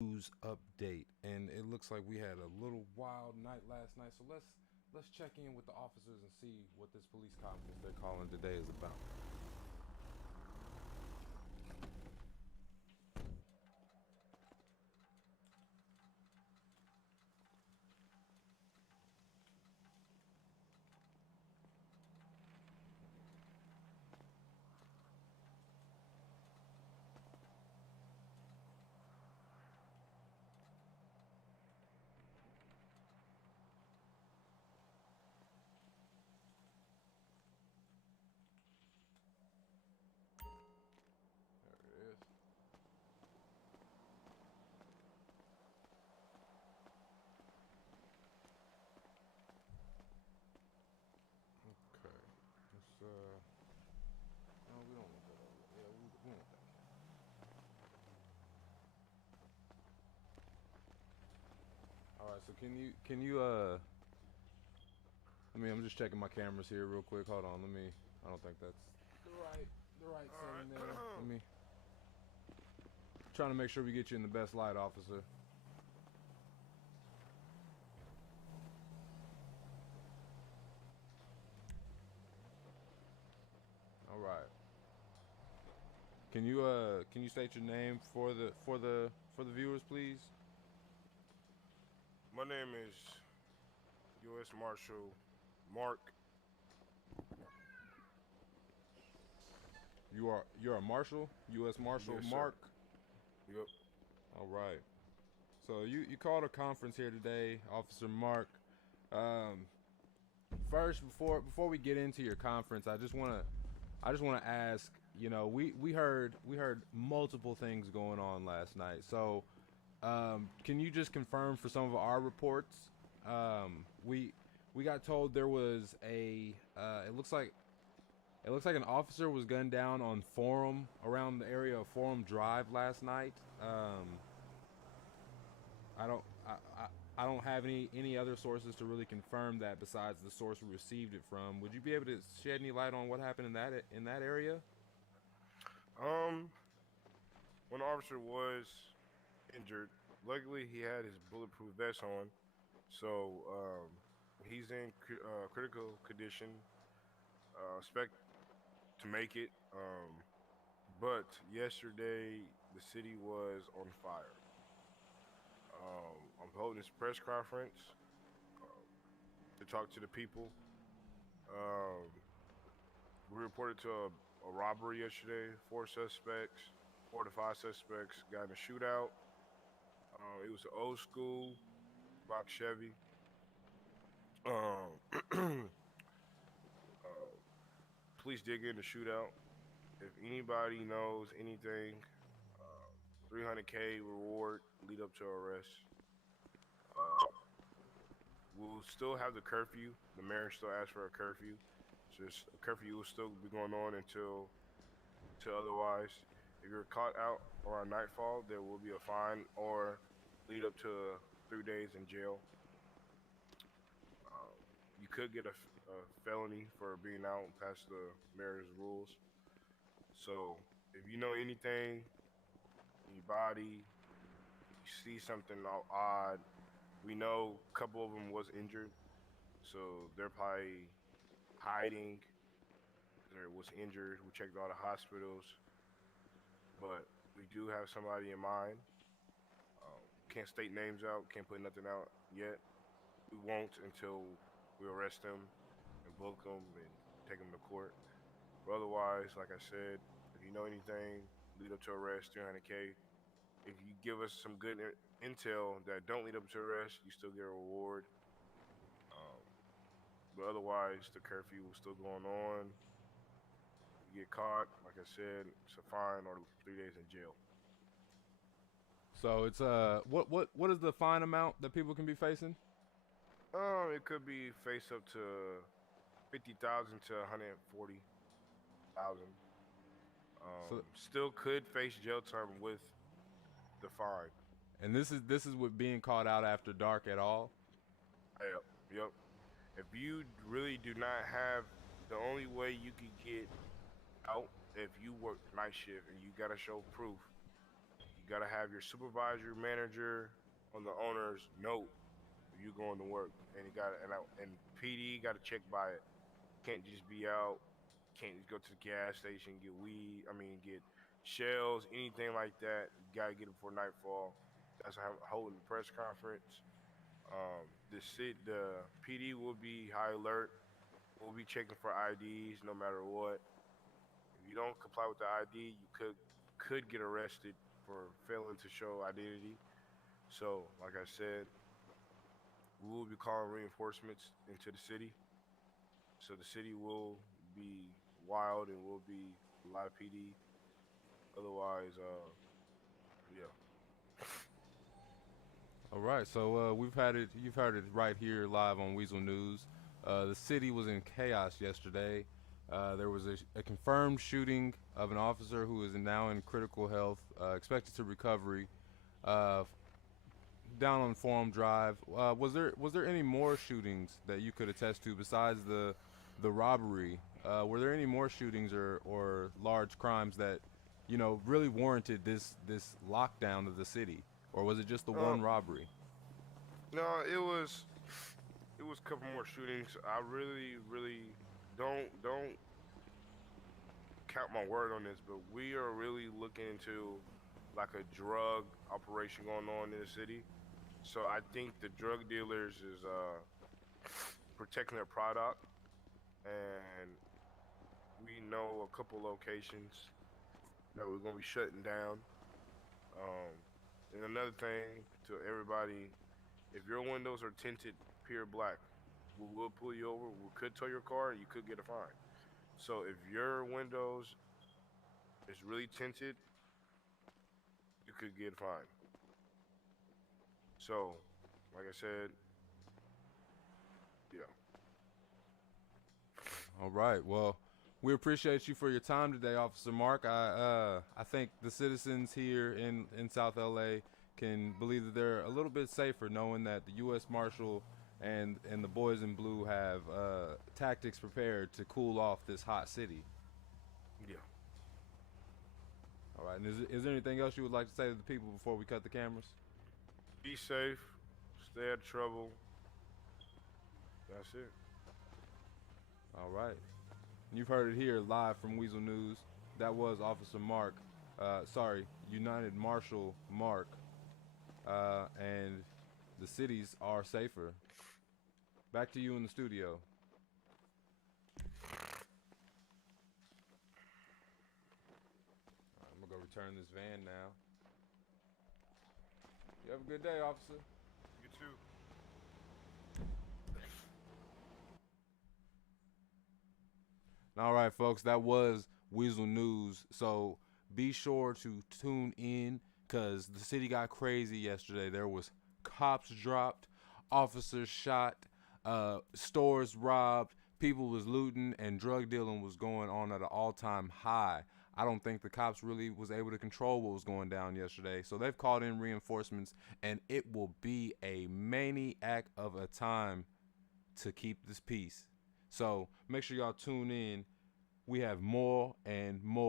News update, and it looks like we had a little wild night last night. So let's check in with the officers and see what this police conference they're calling today is about. There it is. Okay. Let's no, we don't want that over. Yeah, we want that. All right. So I'm just checking my cameras here real quick. Hold on. I don't think that's the right setting there. Let me trying to make sure we get you in the best light, officer. All right. Can you state your name for the viewers, please? My name is U.S. Marshal Mark. You're a marshal, U.S. Marshal Yes, sir. Mark. Yep. All right. So you called a conference here today, Officer Mark. Um, First, before we get into your conference, I just wanna ask. You know, we heard multiple things going on last night. So, can you just confirm for some of our reports? We got told there was a. It looks like an officer was gunned down on Forum around the area of Forum Drive last night. I don't have any other sources to really confirm that besides the source we received it from. Would you be able to shed any light on what happened in that area? Um, when the officer was injured, luckily he had his bulletproof vest on, so he's in critical condition. Expect to make it. But yesterday the city was on fire. I'm holding this press conference to talk to the people. Um, we reported to a robbery yesterday. Four to five suspects got in a shootout. It was an old school box Chevy. Um, uh, Police did get in the shootout. If anybody knows anything, 300K reward lead up to arrest. Uh, we'll still have the curfew. The mayor still asked for a curfew. Just a curfew will still be going on until otherwise. If you're caught out around nightfall, there will be a fine or lead up to 3 days in jail. Um, you could get a felony for being out past the mayor's rules. So if you know anything, anybody, you see something odd, we know a couple of them was injured, so they're probably hiding. There was injured. We checked all the hospitals, but we do have somebody in mind. Can't state names out. Can't put nothing out yet. We won't until we arrest them and book them and take them to court. But otherwise, like I said, if you know anything, lead up to arrest, 300K. If you give us some good intel that don't lead up to arrest, you still get a reward. Um, but otherwise, the curfew was still going on. You get caught, like I said, it's a fine or 3 days in jail. So it's what is the fine amount that people can be facing? It could be face up to 50,000 to 140,000. So Still could face jail time with the fine. and this is with being caught out after dark at all. Yep, yep. If you really do not have, the only way you can get out if you work night shift and you gotta show proof. You You gotta have your supervisor, manager, on the owner's note you going to work, and you got and PD got to check by it. Can't just be out. Can't just go to the gas station get weed. I mean, get shells, anything like that. You gotta get it before nightfall. That's how holding the press conference. The PD will be high alert. We'll be checking for IDs no matter what. If you don't comply with the ID, you could get arrested for failing to show identity. So, like I said, we will be calling reinforcements into the city. So the city will be wild and will be a lot of PD. Otherwise, yeah. All right, so we've had it. You've heard it right here live on Weasel News. The city was in chaos yesterday. There was a confirmed shooting of an officer who is now in critical health, expected to recovery. Uh, Down on Forum Drive, was there any more shootings that you could attest to besides the robbery? Were there any more shootings or large crimes that really warranted this lockdown of the city, or was it just the Um, one robbery? no, it was a couple more shootings. I really don't count my word on this, but we are really looking into like a drug operation going on in the city. So I think the drug dealers is protecting their product, and we know a couple locations that we're gonna be shutting down. Um, and another thing to everybody, if your windows are tinted pure black, we will pull you over. We could tow your car, and you could get a fine. So if your windows is really tinted, you could get a fine. So, like I said, yeah, All right. Well, we appreciate you for your time today, Officer Mark. I think the citizens here in South LA can believe that they're a little bit safer knowing that the U.S. Marshal and the boys in blue have tactics prepared to cool off this hot city. yeah. All right. And is there anything else you would like to say to the people before we cut the cameras? Be safe, stay out of trouble. That's it. All right. You've heard it here live from Weasel News. That was Officer Mark. United Marshal Mark. And the cities are safer. Back to you in the studio. I'm gonna go return this van now. You have a good day, officer. You too. All right, folks, that was Weasel News. So be sure to tune in because the city got crazy yesterday. There was cops dropped, officers shot, stores robbed, people was looting, and drug dealing was going on at an all-time high. I don't think the cops really was able to control what was going down yesterday. So they've called in reinforcements, and it will be a maniac of a time to keep this peace. So make sure y'all tune in. We have more and more